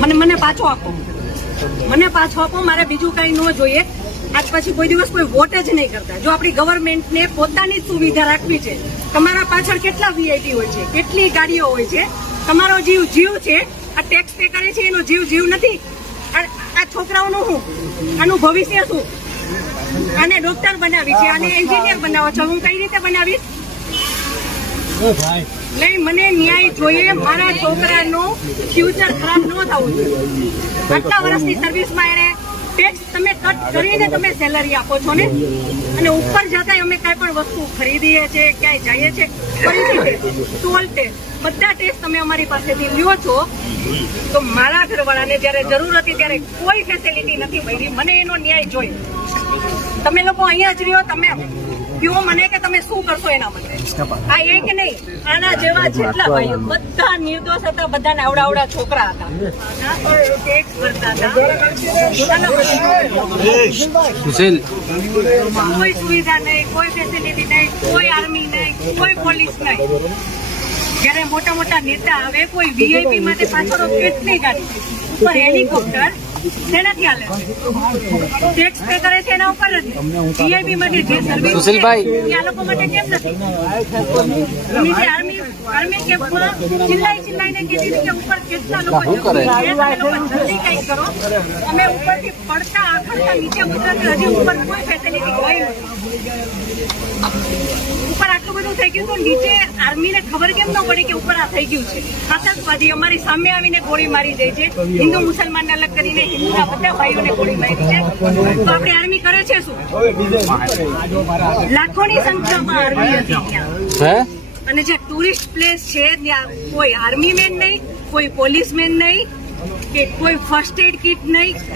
મને પાછો આપો, મારે બીજું કઈ ન જોઈએ. આજ પછી કોઈ દિવસ કોઈ વોટ જ નહીં કરતા. જો આપણી ગવર્મેન્ટને પોતાની જ સુવિધા રાખવી છે, તમારા પાછળ કેટલા વીઆઈપી હોય છે, કેટલી ગાડીઓ હોય છે, તમારો જીવ છે. આ ટેક્સ પે કરે છે એનો જીવ નથી. આ છોકરાઓનું શું, આનું ભવિષ્ય શું? આને ડોક્ટર બનાવી છે, આને એન્જિનિયર બનાવો છો, હું કઈ રીતે બનાવીશ? નહીં, મને ન્યાય જોઈએ. મારા છોકરાનું ફ્યુચર ખરાબ ન થવું જોઈએ. આટલા વર્ષની સર્વિસમાં એને ટેક્સ તમે કટ કરીને તમે સેલરી આપો છો ને, અને ઉપર જતા અમે કઈ પણ વસ્તુ ખરીદીએ છીએ, ક્યાંય જઈએ છીએ, ટોલ ટેક્સ બધા ટેક્સ તમે અમારી પાસેથી લ્યો છો. તો મારા ઘરવાળાને જયારે જરૂર હતી ત્યારે કોઈ ફેસિલિટી નથી મળી. મને એનો ન્યાય જોઈએ. તમે લોકો અહીંયા જ રહ્યો, તમે કહો મને કે તમે શું કરશો એના માટે. આ એક નહીં, આના જેવા જેટલા ભાઈઓ બધા નિર્દોષ હતા, બધાને આવડા છોકરા હતા, ટેક્સ ભરતા હતા. કોઈ સુવિધા નહીં, કોઈ ફેસિલિટી નહીં, કોઈ આર્મી નહીં, કોઈ પોલીસ નહીં. જયારે મોટા નેતા આવે, કોઈ વીઆઈપી માટે પાછળ કેટલી ગાડી, ઉપર હેલિકોપ્ટર, તેનાથી હાલે ટેક્સ પે કરે છે એના ઉપર નથી. વીઆઈપી માટે જે સર્વિસ સુશીલભાઈ આ લોકો માટે કેમ નથી? આર્મી કેમ્પમાં ચિલ્લાઈને કીધી કે ઉપર કેટલા લોકો જલ્દી કઈ કરો. અમે ઉપરથી પડતા આખડતા નીચે ઉતરતા, હજી ઉપર કોઈ ફેસિલિટી હોય નથી. ઉપર આટલું બધું થઈ ગયું તો નીચે આર્મીને ખબર કેમ ન પડી કે ઉપર આ થઈ ગયું છે? આતંકવાદી અમારી સામે આવીને ગોળી મારી જાય છે. હિન્દુ મુસલમાનને અલગ કરીને હિન્દુના બધા ભાઈઓને ગોળી મારી છે. તો આપણી આર્મી કરે છે શું? લાખોની સંખ્યામાં આર્મી હતી ત્યાં. અને જે ટુરિસ્ટ પ્લેસ છે ત્યાં કોઈ આર્મી મેન નહીં, કોઈ પોલીસ મેન નહીં, કે કોઈ ફર્સ્ટ એડ કિટ નહીં.